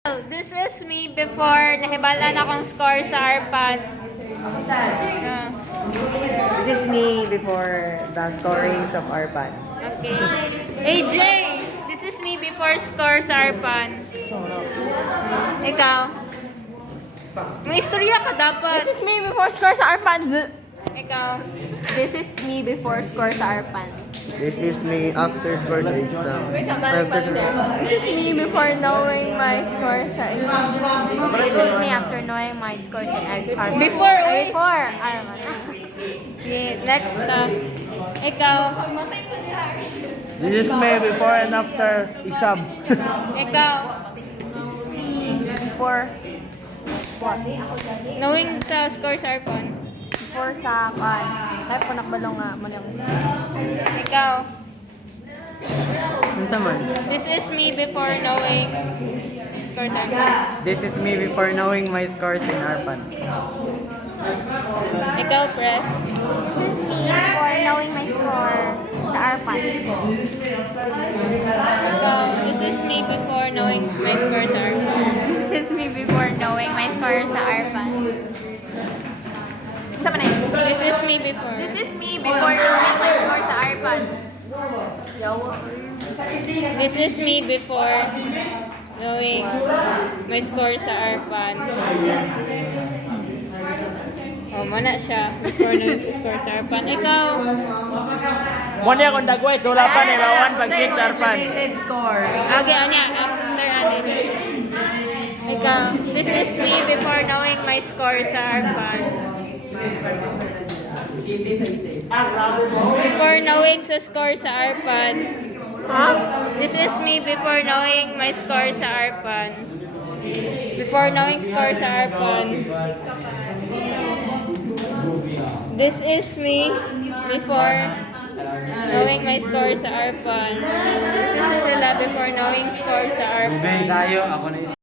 This is me before nahibalan akong score sa ARPAN. This is me before the scorings of ARPAN. Okay. AJ, this is me before score sa ARPAN. Ikaw. May istorya ka dapat. This is me before score sa ARPAN. Ikaw. This is me before score sa ARPAN. This is me after scores sa exam. This is me before knowing my score sa exam. This is me after knowing my scores in ARPAN. Before, oy. Before ARPAN. Okay, next. Ikaw. This is me before and after exam. Ikaw. This is me before Knowing sa score sa ARPAN. before sa ARPAN. Kaya po nakbalong nga mo yung score. Ikaw. Unsa man? This is me before knowing score sa ARPAN. This is me before knowing my scores in ARPAN. Ikaw, Press. This is me before knowing my score sa ARPAN. Ikaw. This is me before knowing my score sa ARPAN. This is me before knowing my score sa ARPAN. Isa pa na yun. This is me before. This is me before knowing my score sa ARPAN. This is me before knowing my score sa ARPAN. Oh, mana siya. Before knowing the score sa ARPAN. Ikaw. Muna akong dagway, so wala pa ni Rawan pag-check sa ARPAN. Score. Okay, anya. After ano. Ikaw. This is me before knowing my score sa ARPAN. Before knowing sa score sa ARPAN. This is me before knowing my score sa ARPAN. Before knowing score sa ARPAN. This is me before knowing my score sa ARPAN. This is sila before knowing score sa ARPAN. Tayo, ako na